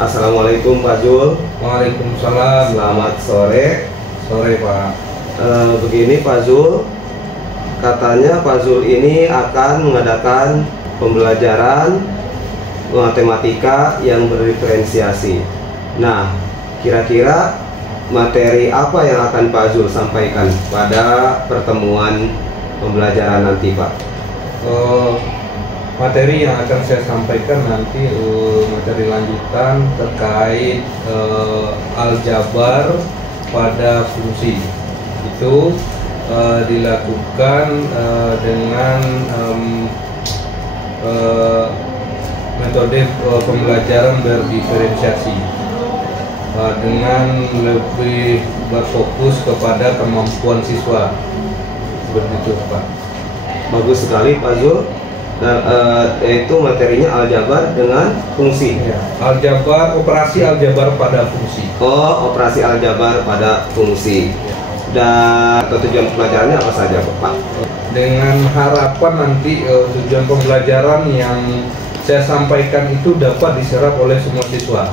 Assalamualaikum Pak Zul. Waalaikumsalam. Selamat sore. Sore Pak. Begini Pak Zul, katanya Pak Zul ini akan mengadakan pembelajaran matematika yang berdiferensiasi. Nah, kira-kira materi apa yang akan Pak Zul sampaikan pada pertemuan pembelajaran nanti Pak? Materi yang akan saya sampaikan nanti materi lanjutan terkait aljabar pada fungsi. Itu dilakukan dengan metode pembelajaran berdiferensiasi dengan lebih berfokus kepada kemampuan siswa. Seperti itu Pak. Bagus sekali Pak Zul. Yaitu materinya aljabar dengan fungsi. Ya, aljabar, operasi aljabar pada fungsi. Oh, operasi aljabar pada fungsi. Dan tujuan pembelajarannya apa saja Pak? Dengan harapan nanti tujuan pembelajaran yang saya sampaikan itu dapat diserap oleh semua siswa,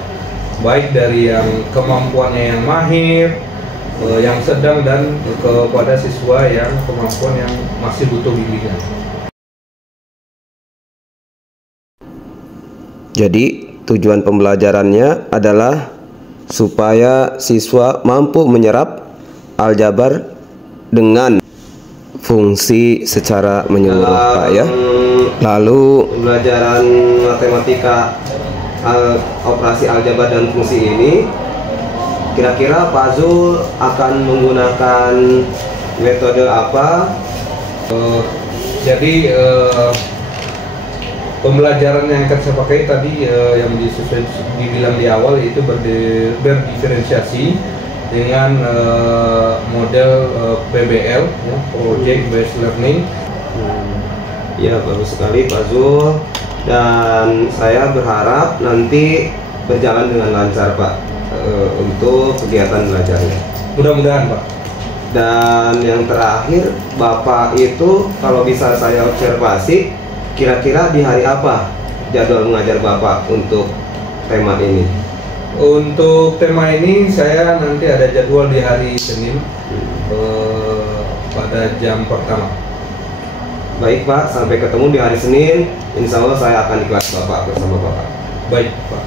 baik dari yang kemampuannya yang mahir, yang sedang, dan kepada siswa yang kemampuan yang masih butuh bimbingan. Jadi tujuan pembelajarannya adalah supaya siswa mampu menyerap aljabar dengan fungsi secara menyeluruh Pak ya. Lalu pembelajaran matematika operasi aljabar dan fungsi ini kira-kira Pak Zul akan menggunakan metode apa? Pembelajaran yang akan saya pakai tadi yang dibilang di awal, yaitu berdiferensiasi dengan model PBL, ya, Project Based Learning. Ya, bagus sekali Pak Zul, dan saya berharap nanti berjalan dengan lancar Pak untuk kegiatan belajarnya. Mudah-mudahan Pak. Dan yang terakhir, Bapak itu kalau bisa saya observasi, kira-kira di hari apa jadwal mengajar Bapak untuk tema ini? Untuk tema ini saya nanti ada jadwal di hari Senin pada jam pertama. Baik Pak, sampai ketemu di hari Senin. Insya Allah saya akan di kelas Bapak bersama Bapak. Baik Pak.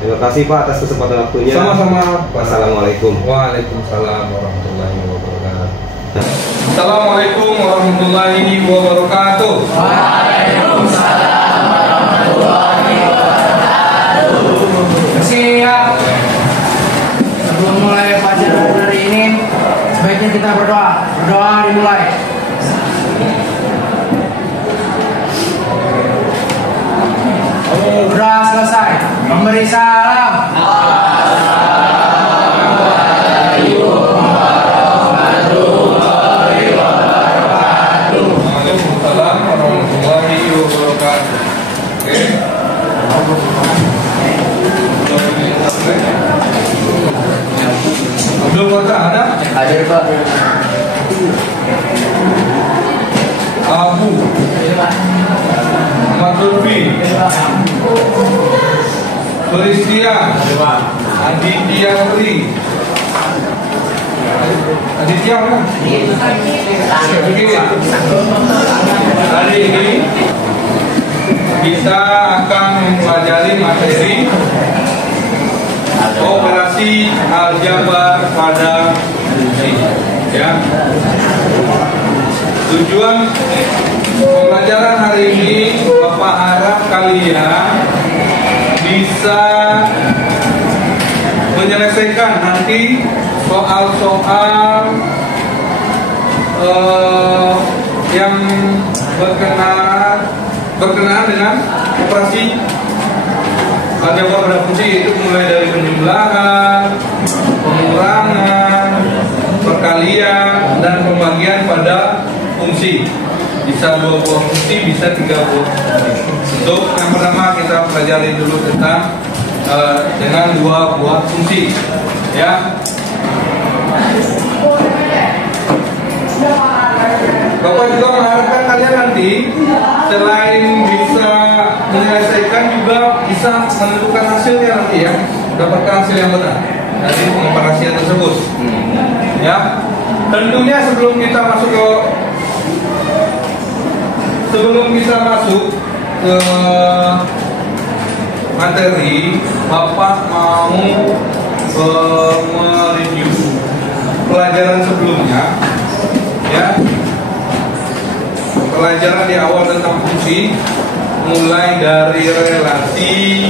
Terima kasih Pak atas kesempatan waktunya. Sama-sama. Wassalamualaikum. Waalaikumsalam warahmatullahi wabarakatuh. Assalamualaikum warahmatullahi wabarakatuh. Waalaikumsalam warahmatullahi wabarakatuh. Siap. Sebelum mulai pelajaran hari ini, sebaiknya kita berdoa. Berdoa dimulai. Berdoa selesai. Memberi salam. Belum ada? Hadir Pak. Abu Matulfi Christian Aditya Tri Aditya mana? Hari ini kita akan mempelajari materi operasi aljabar pada fungsi, ya. Tujuan pembelajaran hari ini, Bapak harap kalian bisa menyelesaikan nanti soal-soal yang berkenaan dengan operasi aljabar pada fungsi, itu mulai dari penjumlahan, pengurangan, perkalian, dan pembagian pada fungsi. Bisa 2 buah fungsi, bisa 3 buah fungsi. Untuk yang pertama kita pelajari dulu tentang dengan 2 buah fungsi, ya. Bapak juga mengharapkan kalian nanti selain bisa menyelesaikan juga bisa menentukan hasilnya nanti, ya. dapatkan hasil yang benar dari pengoperasian tersebut. Ya, tentunya sebelum kita masuk ke materi, Bapak mau mereview pelajaran sebelumnya, ya. Pelajaran di awal tentang fungsi, mulai dari relasi,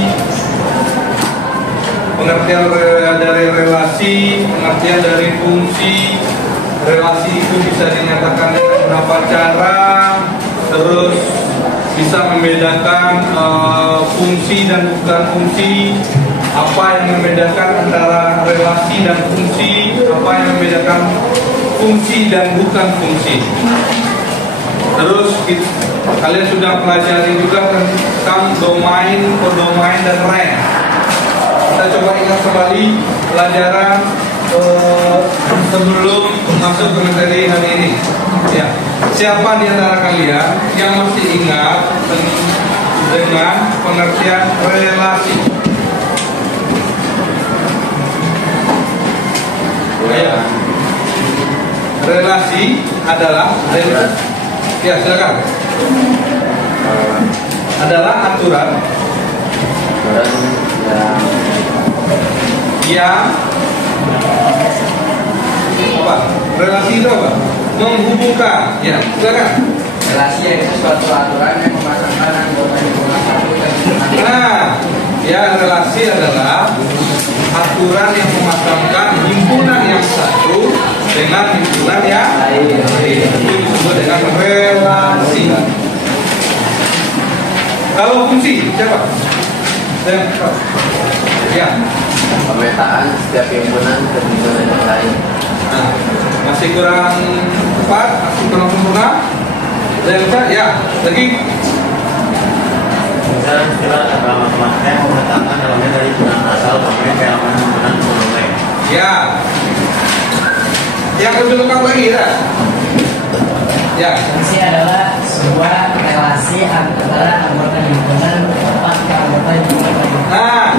pengertian dari relasi, pengertian dari fungsi. Relasi itu bisa dinyatakan dengan beberapa cara, terus bisa membedakan fungsi dan bukan fungsi, apa yang membedakan antara relasi dan fungsi, apa yang membedakan fungsi dan bukan fungsi. Terus kalian sudah pelajari juga tentang domain, kodomain, dan range. Kita coba ingat kembali pelajaran sebelum masuk ke materi hari ini. Ya, siapa di antara kalian yang masih ingat dengan pengertian relasi? Ya. Relasi adalah, ya silakan. Adalah aturan yang apa? Relasi itu apa? Menghubungkan. Ya, silakan. Relasi itu suatu aturan yang memasangkan anggota himpunan satu dan Nah, ya, relasi adalah aturan yang memasangkan himpunan yang satu dengan himpunan yang lain. Itu disebut dengan relasi. Kalau fungsi, siapa? Ya. pemetaan setiap himpunan ke himpunan yang lain. Nah, masih kurang tepat, masih kurang sempurna. Ya, lagi. Misalnya istilah agama pemakaian memetakan elemen dari himpunan asal sampai ke elemen himpunan mulai. Ya. Yang lebih lengkap lagi ya. Ya. Fungsi adalah sebuah relasi antara anggota himpunan tempat ke anggota himpunan lain. Nah,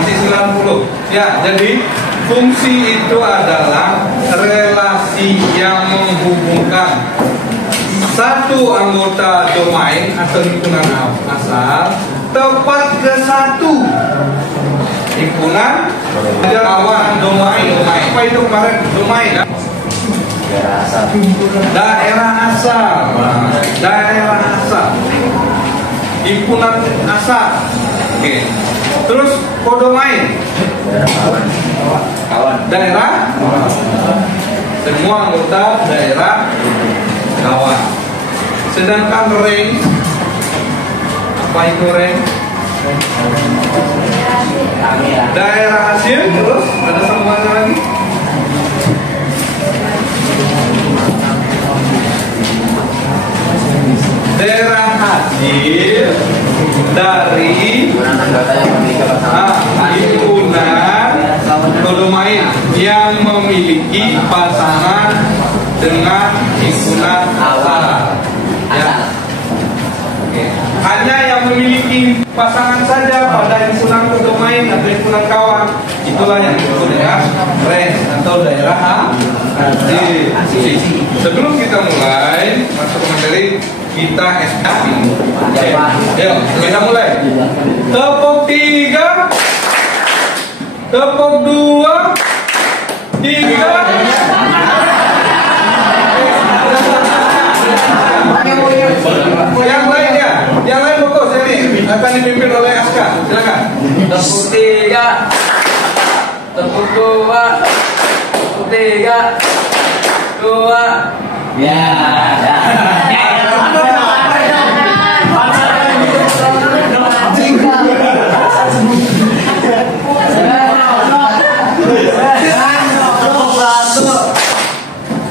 masih 90. Ya, jadi fungsi itu adalah relasi yang menghubungkan satu anggota domain atau himpunan asal tepat ke satu himpunan kawan domain. Apa itu kemarin domain? Ya? Daerah asal. Daerah asal. Himpunan asal. Oke. Terus kodomain. Daerah. Semua anggota daerah kawan. Sedangkan range, apa itu range? Daerah hasil. Terus ada sambungannya lagi. Daerah hasil dari himpunan kodomain yang memiliki pasangan dengan himpunan asal. Ya. Oke. Hanya yang memiliki pasangan saja pada himpunan kodomain atau himpunan kawan, itulah yang disebut dengan range atau daerah hasil. Sebelum kita mulai masuk materi, kita SK. Ayo, kita mulai. Tepuk 3, tepuk 2, 3. Yang lain ya, yang lain fokus ini akan dipimpin oleh Aska. Silakan. Tepuk 3, tepuk 2, tepuk 3, 2. Ya.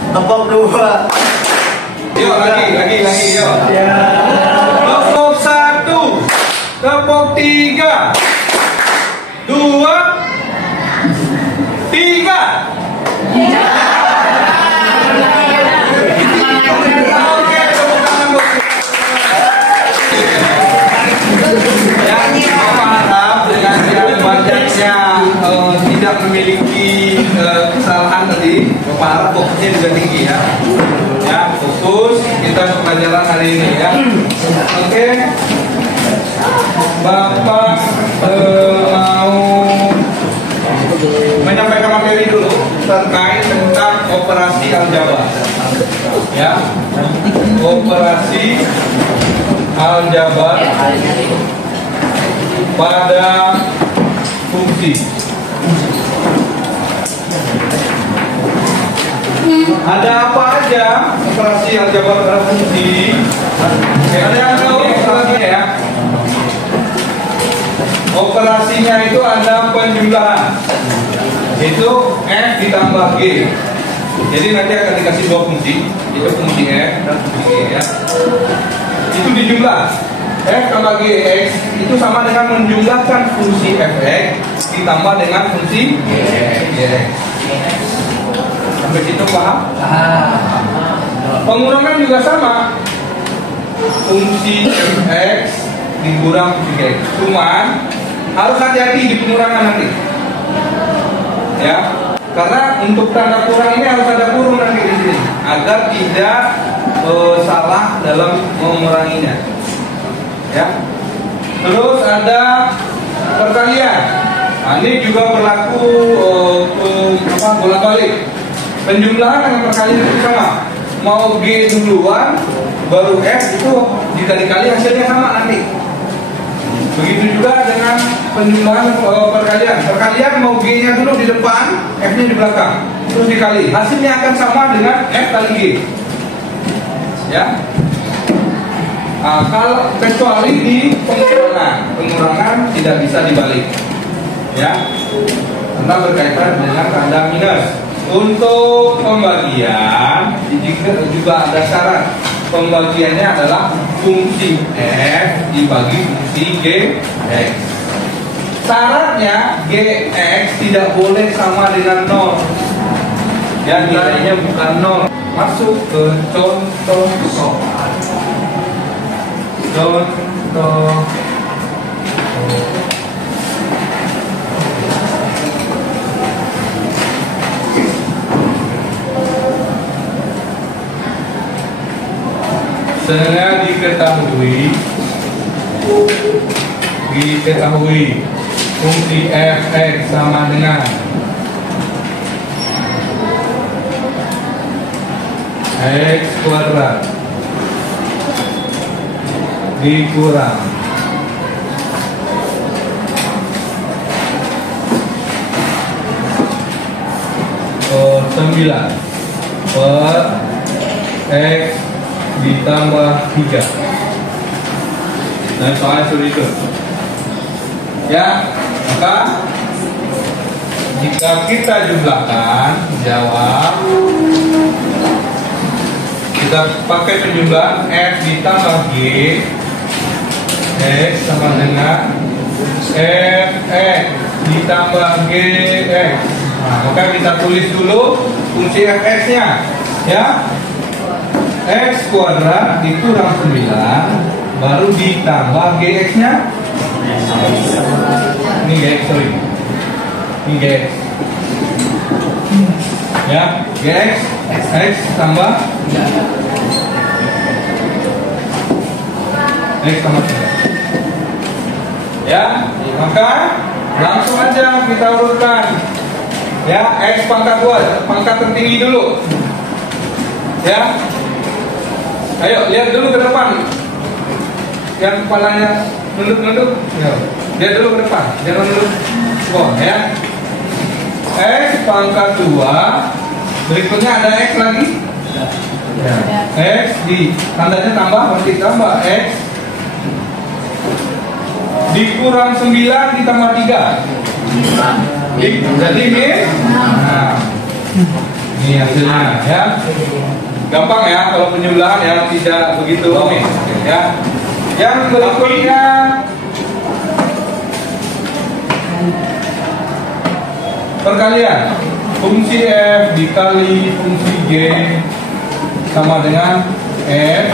Tepuk 2. Yuk lagi yuk. Tepuk 1, tepuk 3, 2, 3. Oke, tepuk tangan buat yang harap dengan banyaknya memiliki kesalahan tadi, para fokusnya juga tinggi ya. Ya, fokus kita pelajaran hari ini ya. Oke. Bapak mau menyampaikan materi dulu terkait tentang operasi aljabar. Ya. Operasi aljabar pada fungsi. Ada apa aja operasi aljabar pada fungsi? Ada yang tahu operasinya ya? Operasinya itu ada penjumlahan, itu F ditambah G. Jadi nanti akan dikasih dua fungsi, itu fungsi F dan fungsi G ya. Itu dijumlah. F tambah Gx itu sama dengan menjumlahkan fungsi fx ditambah dengan fungsi gx. Sampai situ paham? Pengurangan juga sama. Fungsi fx dikurang fungsi gx. Cuman harus hati-hati di pengurangan nanti. Ya, karena untuk tanda kurang ini harus ada kurung nanti di sini agar tidak salah dalam menguranginya. Ya. Terus ada perkalian. Nah, ini juga berlaku bolak-balik. Penjumlahan dengan perkalian itu sama. Mau G duluan baru F itu dikali-kali hasilnya sama nanti. Begitu juga dengan penjumlahan perkalian. Perkalian mau G-nya dulu di depan, F-nya di belakang. Terus dikali. Hasilnya akan sama dengan F kali G. Ya. Kalau kecuali di pengurangan tidak bisa dibalik, ya, karena berkaitan dengan tanda minus. Untuk pembagian juga ada syarat. Pembagiannya adalah fungsi f dibagi fungsi gx. Syaratnya gx tidak boleh sama dengan 0. Ya, nilainya bukan 0. Masuk ke contoh soal. Contoh Sengaja diketahui fungsi fx sama dengan x kuadrat dikurang sembilan per x ditambah 3. Nah, soalnya seperti itu. Ya, maka jika kita jumlahkan, jawab kita pakai penjumlahan f ditambah g, x sama dengan fx ditambah gx. Nah, maka kita tulis dulu fungsi fx-nya, ya. X kuadrat dikurang 9 baru ditambah gx-nya. Ini gx, sorry. Ini gx. Ya, gx x tambah x tambah 3. Ya, maka langsung aja kita urutkan. Ya, x pangkat 2, pangkat tertinggi dulu. Ya. Ayo, lihat dulu ke depan. Yang kepalanya nunduk-nunduk. Lihat dulu ke depan. Jangan nunduk. Ya. X pangkat 2. Berikutnya ada X lagi. Ya. X di tandanya tambah, berarti tambah X dikurang 9 ditambah 3. Jadi min. Nah, ini hasilnya ya. Gampang ya kalau penjumlahan ya, tidak begitu rumit ya. Yang berikutnya perkalian. Fungsi f dikali fungsi g sama dengan f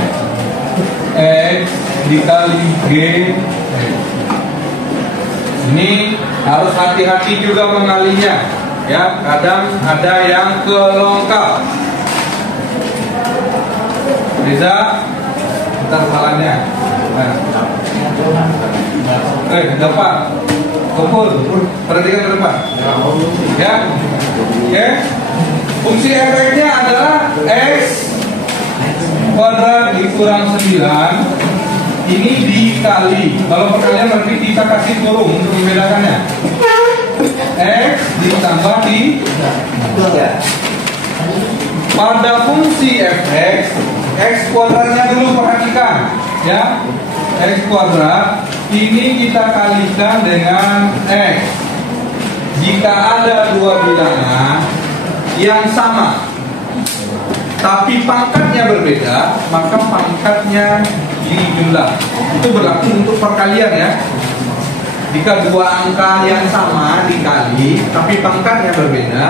x dikali g. Ini harus hati-hati juga mengalinya. Ya, kadang ada yang kelongkap. Bisa putar kepalanya. Nah. Ke depan. Kumpul, perhatikan ke depan. Ya. Oke. Fungsi efeknya adalah X kuadrat dikurang 9 ini dikali. Kalau perkalian berarti kita kasih kurung untuk membedakannya. X ditambah di 3. Pada fungsi fx, x kuadratnya dulu perhatikan, ya. X kuadrat ini kita kalikan dengan x. Jika ada dua bilangan yang sama, tapi pangkatnya berbeda, maka pangkatnya dijumlah. Itu berlaku untuk perkalian, ya. Jika dua angka yang sama dikali, tapi pangkatnya berbeda,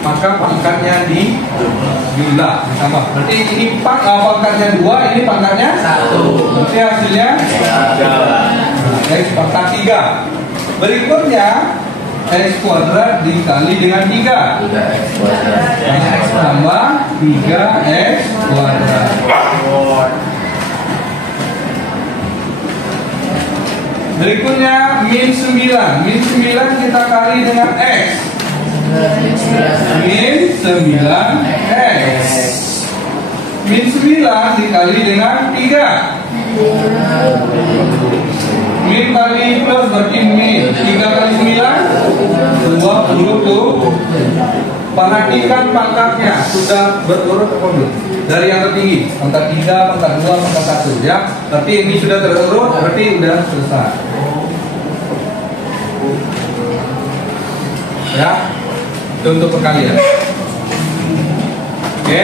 maka pangkatnya dijumlah sama. Berarti ini pangkatnya 2, ini pangkatnya 1. Berarti hasilnya X pangkat 3. Berikutnya X kuadrat dikali dengan 3. X tambah 3X kuadrat. Berikutnya min 9. Min 9 kita kali dengan X. Min 9X. Min 9 dikali dengan 3. Min kali plus berarti min 3 kali 9 20 tuh. Perhatikan pangkatnya sudah berurut apa belum? Dari yang tertinggi, pangkat 3, pangkat 2, pangkat 1, ya. Berarti ini sudah terurut, berarti sudah selesai. Ya, itu untuk perkalian. Oke.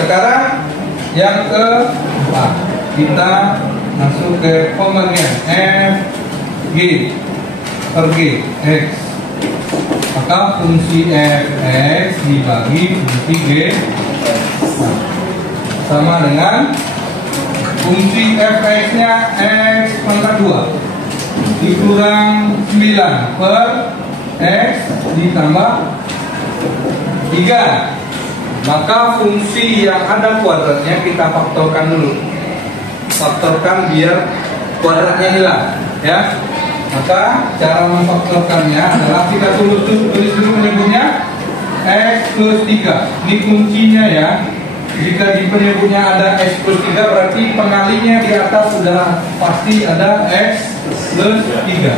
Sekarang yang keempat, kita masuk ke pembagian F G per G X. Maka fungsi fx dibagi fungsi g sama dengan fungsi fx-nya x pangkat 2 dikurang 9 per x ditambah 3. Maka fungsi yang ada kuadratnya kita faktorkan dulu. Faktorkan biar kuadratnya hilang, ya. Maka cara memfaktorkannya adalah kita tulis dulu penyebutnya X plus 3. Ini kuncinya, ya. Jika di penyebutnya ada X plus 3 berarti pengalinya di atas sudah pasti ada X plus 3.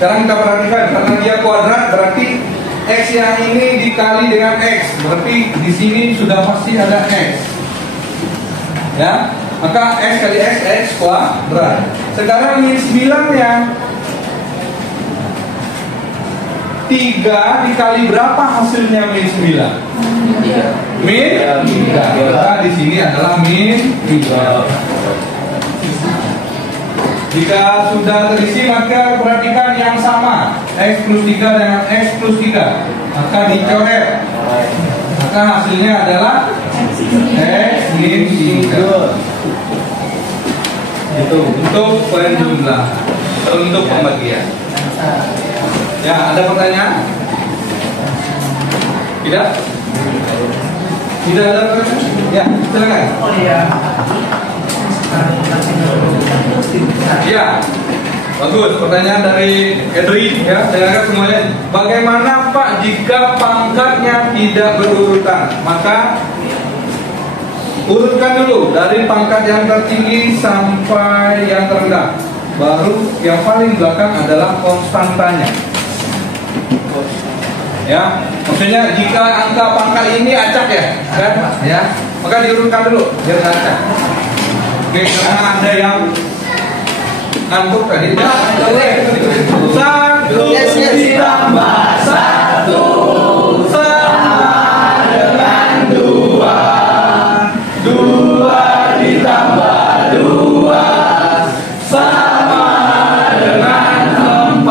Sekarang kita perhatikan, karena dia kuadrat berarti X yang ini dikali dengan X, berarti di sini sudah pasti ada X, ya. Maka X kali X, X kuadrat. Sekarang min 9-nya 3 dikali berapa hasilnya min 9? Min 3. Maka di sini adalah min 3. Jika sudah terisi, maka perhatikan yang sama, X plus 3 dengan X plus 3, maka dicoret. Maka hasilnya adalah X min 3. Itu untuk penjumlahan, untuk pembagian. Ya, ada pertanyaan? Tidak? Tidak ada pertanyaan? Ya, silakan. Oh iya. Ya, bagus. Pertanyaan dari Edri, ya. Dengarkan semuanya. Bagaimana Pak jika pangkatnya tidak berurutan? Maka urutkan dulu dari pangkat yang tertinggi sampai yang terendah. Baru yang paling belakang adalah konstantanya. Ya, maksudnya jika angka pangkat ini acak, ya, kan? Ya, maka diurutkan dulu biar nggak acak. Oke, karena ada yang ngantuk tadi. Satu ditambah satu sama dengan 2. 2 ditambah 2 sama dengan 4.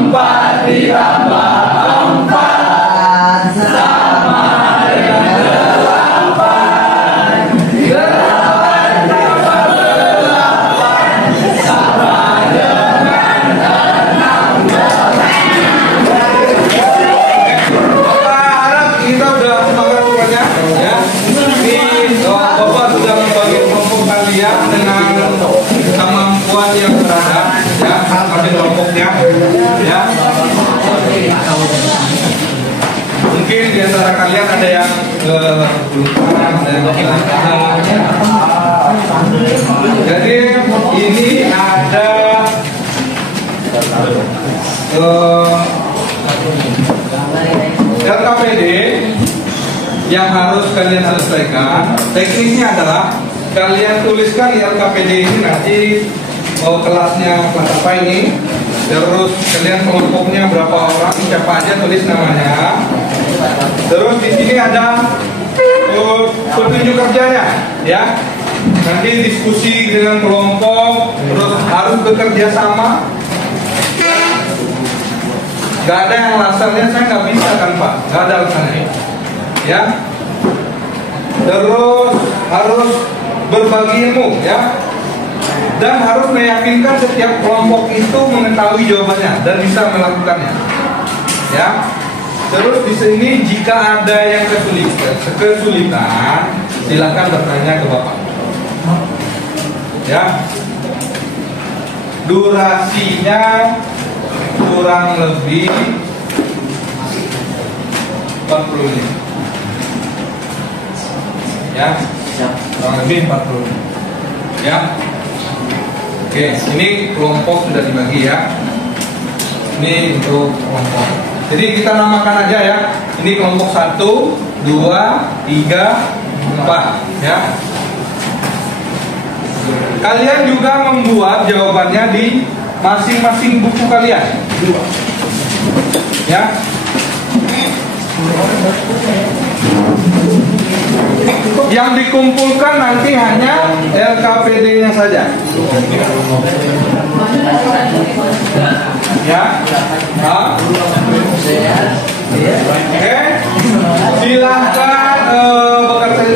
4 ditambah 4 sama dengan 8. 8 ditambah 8 sama dengan 16. kebutuhan dan kebutuhannya. Jadi ini ada LKPD yang harus kalian selesaikan. Teknisnya adalah kalian tuliskan di LKPD ini nanti kelasnya kelas apa ini, terus kalian kelompoknya berapa orang, siapa aja tulis namanya. Terus di sini ada petunjuk kerjanya, ya. Nanti diskusi dengan kelompok, terus harus bekerja sama. Gak ada yang alasannya saya nggak bisa kan Pak, gak ada alasannya, ya. Terus harus berbagi ilmu, ya. Dan harus meyakinkan setiap kelompok itu mengetahui jawabannya dan bisa melakukannya, ya. Terus di sini jika ada yang kesulitan, silakan bertanya ke Bapak, ya. Durasinya kurang lebih 40 menit, ya. Kurang lebih 40 menit, ya. Oke, ini kelompok sudah dibagi, ya. Ini untuk kelompok. Jadi kita namakan aja, ya. Ini kelompok 1, 2, 3, 4, ya. Kalian juga membuat jawabannya di masing-masing buku kalian, ya. Yang dikumpulkan nanti hanya LKPD-nya saja, ya. Oke, silahkan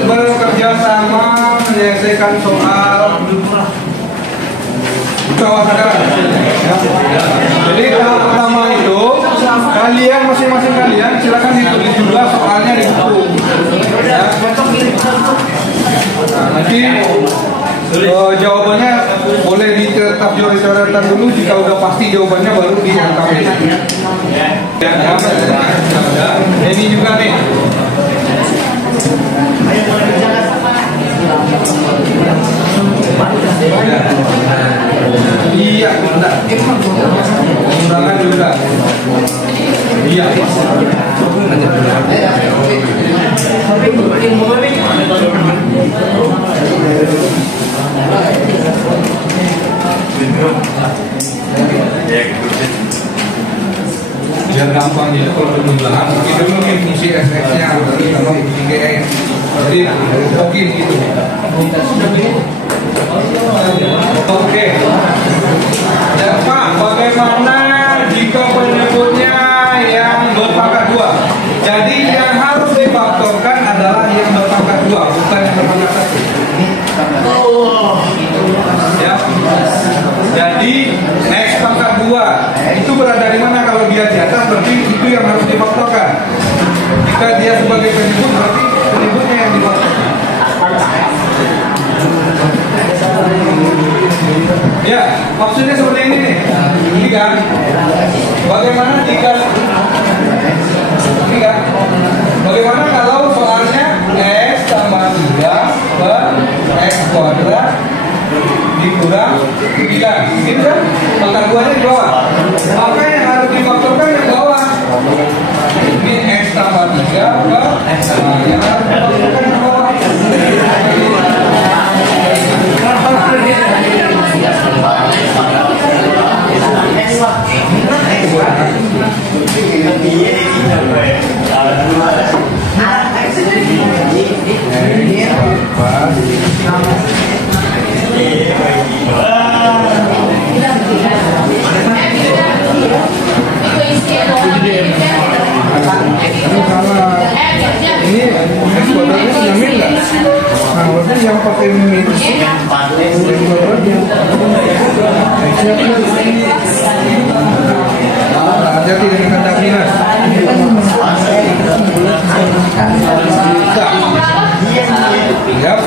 bekerja sama menyelesaikan soal bawah sadaran. Jadi tahap pertama itu kalian masing-masing kalian silakan ditulis juga soalnya di buku, ya. Nanti jawabannya boleh dicetak coret-coretan dulu, jika udah pasti jawabannya baru diangkat. Ini juga nih. Iya, benar. Undangan juga. Iya. Biar gampang ya kalau penjumlahan, itu mungkin fungsi SX-nya, kalau fungsi GX, jadi mungkin gitu. Oke. Ya Pak, bagaimana jika penyebutnya yang berpangkat 2? Jadi yang harus difaktorkan adalah yang berpangkat 2, bukan yang berpangkat 1. Ya. Jadi X pangkat 2 itu berada di mana? Kalau dia di atas berarti itu yang harus difaktorkan. Jika dia sebagai penyebut berarti penyebutnya yang difaktorkan. Ya, maksudnya seperti ini nih. Ini kan. Bagaimana jika ini kan? Bagaimana kalau soalnya X tambah 3 per X kuadrat dikurang 9, gitu kan? Pangkat 2 nya di bawah. Maka yang harus difaktorkan yang bawah. Ini X tambah 3 per X, yang harus difaktorkan yang bawah. Ini ekspornya nyamin nggak? Nah, berarti yang pakai minus hati-hati dengan kata minus. Siap.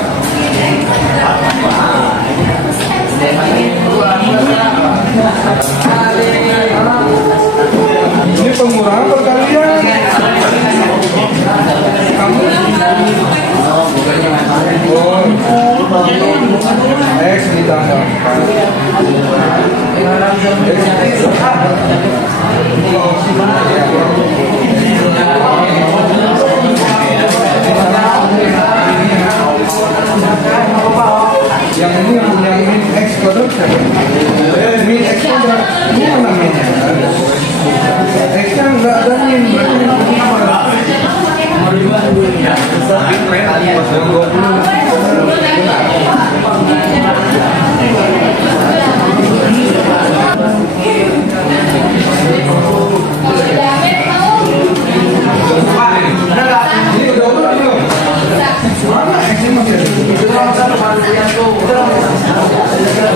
Ini pengurangan perkalian. Kamu X ditambah 4. Yang ini yang punya min X kuadrat min X kuadrat ini yang namanya X kan nggak ada min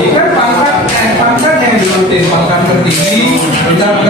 ikan pangkat yang dirutin pangkat tertinggi enggak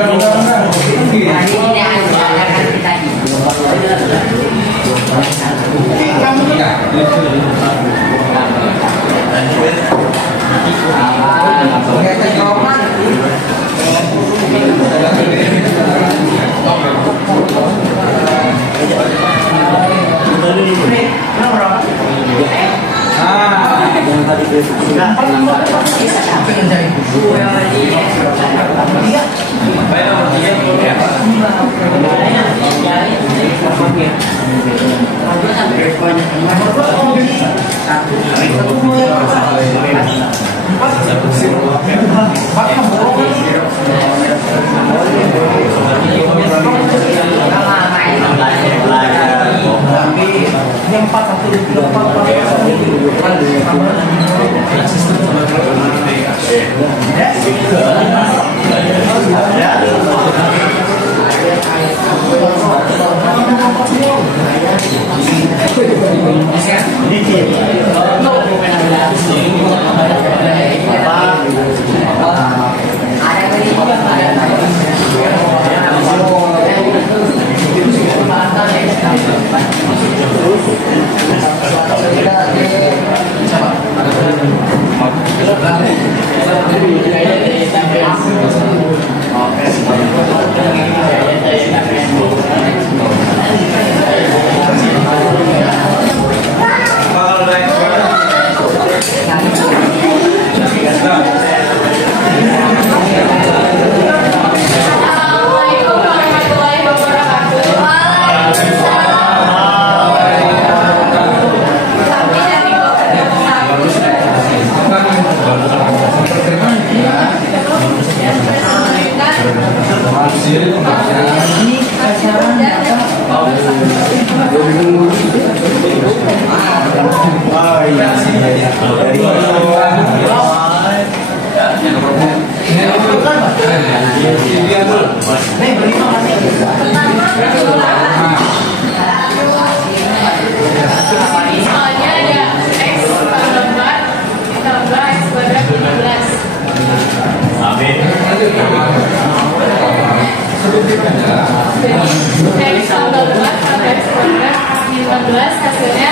hasilnya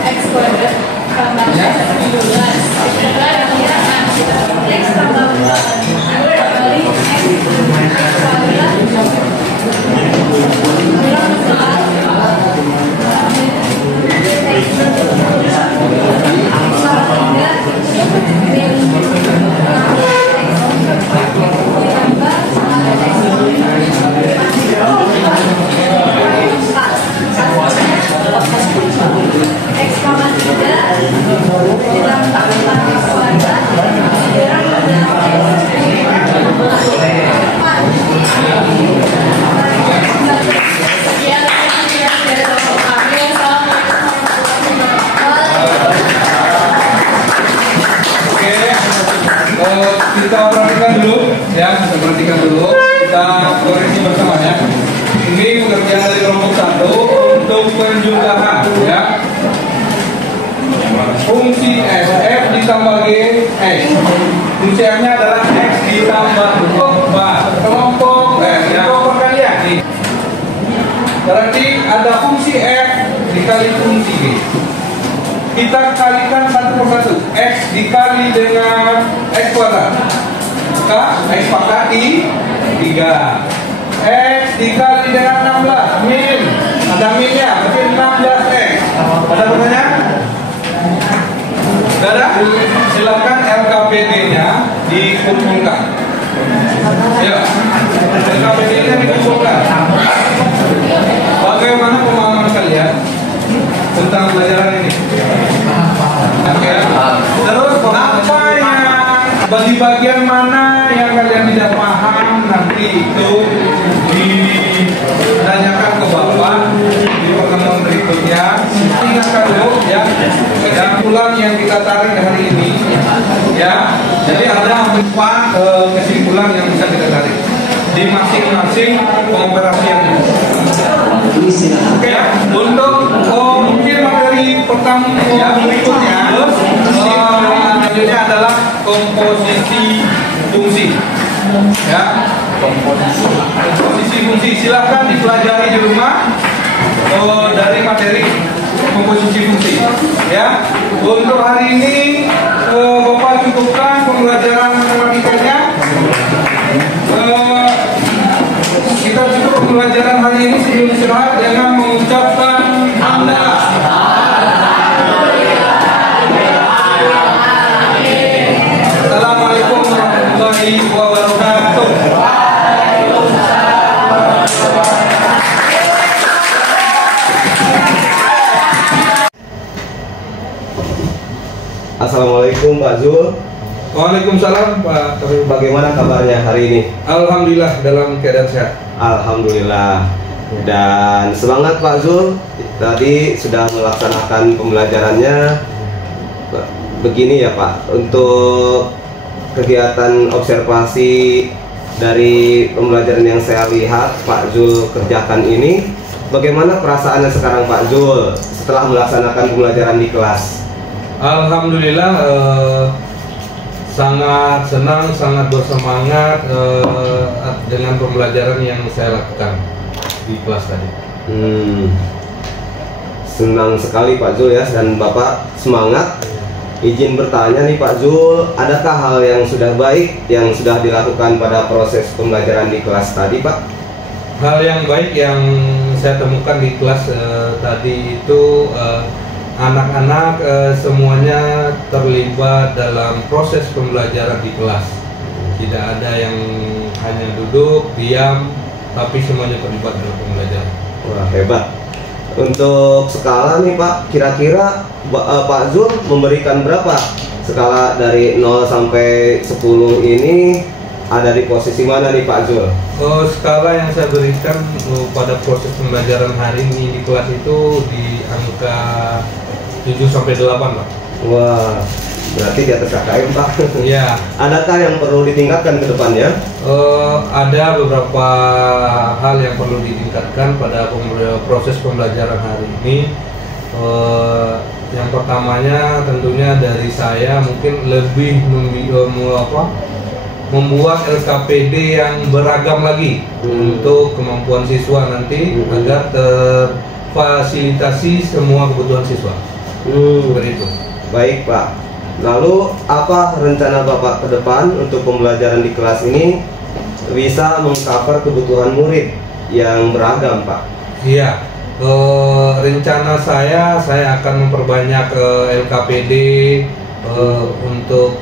X kuadrat tambahnya 12. X tambah 2 kali X kita perhatikan dulu ya, kita koreksi bersama ya. Ini pekerjaan dari kelompok 1 untuk penjumlahan ya. Fungsi F ditambah G X. Fungsi F nya adalah X ditambah kelompok ya, perkalian nih. Berarti ada fungsi F dikali fungsi G. Kita kalikan satu persatu. X dikali dengan X kuadrat, maka X pangkat 3. X dikali dengan 16 min, ada minnya, berarti 16X. Ada pertanyaan? Sudah ada? Silakan LKPD-nya dikumpulkan. Ya, LKPD-nya dikumpulkan. Bagaimana pemahaman kalian tentang pelajaran ini? Ya. Terus apa yang bagi bagian mana yang kalian tidak paham nanti itu ditanyakan ke Bapak di pertemuan berikutnya. Ingatkan dulu ya kesimpulan yang kita tarik hari ini ya. Jadi ada 4 kesimpulan yang bisa kita tarik di masing-masing pengoperasiannya. Oke ya. Untuk mungkin materi pertama yang berikutnya selanjutnya adalah komposisi fungsi ya. Komposisi fungsi silahkan dipelajari di rumah dari materi komposisi fungsi ya. Untuk hari ini Bapak cukupkan pembelajaran matematikanya. Kita cukup pembelajaran hari ini sebelum istirahat dengan mengucapkan hamdalah. Assalamualaikum warahmatullahi wabarakatuh. Assalamualaikum Pak Zul. Waalaikumsalam Pak. Bagaimana kabarnya hari ini? Alhamdulillah dalam keadaan sehat. Alhamdulillah. Dan semangat Pak Zul. Tadi sudah melaksanakan pembelajarannya. Begini ya Pak, untuk kegiatan observasi dari pembelajaran yang saya lihat Pak Zul kerjakan ini, bagaimana perasaannya sekarang Pak Zul setelah melaksanakan pembelajaran di kelas? Alhamdulillah sangat senang, sangat bersemangat dengan pembelajaran yang saya lakukan di kelas tadi. Senang sekali Pak Zul ya, dan Bapak semangat. Izin bertanya nih Pak Zul, adakah hal yang sudah baik yang sudah dilakukan pada proses pembelajaran di kelas tadi Pak? Hal yang baik yang saya temukan di kelas tadi itu anak-anak semuanya terlibat dalam proses pembelajaran di kelas. Tidak ada yang hanya duduk, diam, tapi semuanya terlibat dalam pembelajaran. Wah, hebat. Untuk skala nih Pak, kira-kira Pak Zul memberikan berapa? Skala dari 0 sampai 10 ini ada di posisi mana nih Pak Zul? Skala yang saya berikan pada proses pembelajaran hari ini di kelas itu di angka 7 sampai 8 Pak. Wah, berarti di atas KKM Pak. Iya. Adakah yang perlu ditingkatkan ke depannya? Ada beberapa hal yang perlu ditingkatkan pada proses pembelajaran hari ini. Yang pertamanya tentunya dari saya mungkin lebih membuat LKPD yang beragam lagi untuk kemampuan siswa nanti agar terfasilitasi semua kebutuhan siswa. Seperti itu. Baik Pak. Lalu apa rencana Bapak ke depan untuk pembelajaran di kelas ini bisa mengcover kebutuhan murid yang beragam Pak? Iya. Rencana saya akan memperbanyak LKPD untuk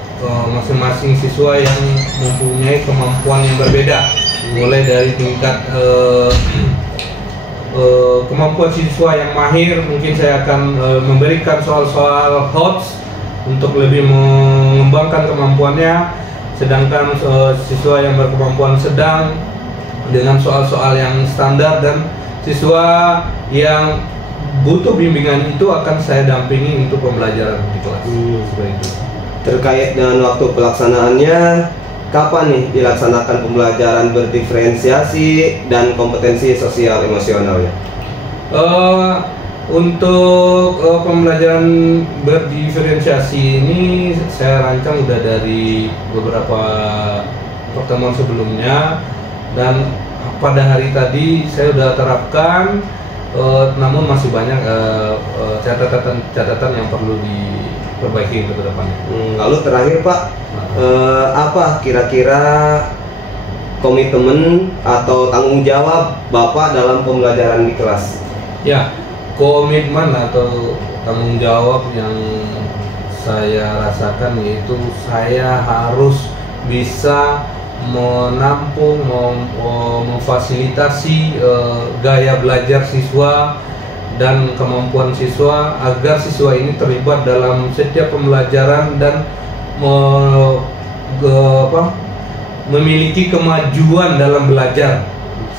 masing-masing siswa yang mempunyai kemampuan yang berbeda, mulai dari tingkat kemampuan siswa yang mahir. Mungkin saya akan memberikan soal-soal HOTS untuk lebih mengembangkan kemampuannya, sedangkan siswa yang berkemampuan sedang dengan soal-soal yang standar, dan siswa yang butuh bimbingan itu akan saya dampingi untuk pembelajaran di kelas. Seperti itu. Terkait dengan waktu pelaksanaannya, kapan nih dilaksanakan pembelajaran berdiferensiasi dan kompetensi sosial emosionalnya? Untuk pembelajaran berdiferensiasi ini saya rancang udah dari beberapa pertemuan sebelumnya, dan pada hari tadi saya udah terapkan, namun masih banyak catatan yang perlu diperbaiki ke depannya. Lalu terakhir Pak, apa kira-kira komitmen atau tanggung jawab Bapak dalam pembelajaran di kelas? Ya, komitmen atau tanggung jawab yang saya rasakan yaitu saya harus bisa menampung, memfasilitasi gaya belajar siswa dan kemampuan siswa agar siswa ini terlibat dalam setiap pembelajaran dan memiliki kemajuan dalam belajar,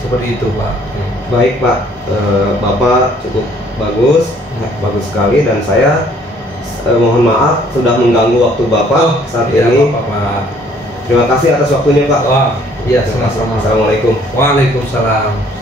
seperti itu Pak. Baik Pak, Bapak cukup bagus sekali, dan saya mohon maaf sudah mengganggu waktu Bapak saat Iya, ini. Pak. Terima kasih atas waktunya Pak. Iya, sama-sama. Assalamualaikum. Waalaikumsalam.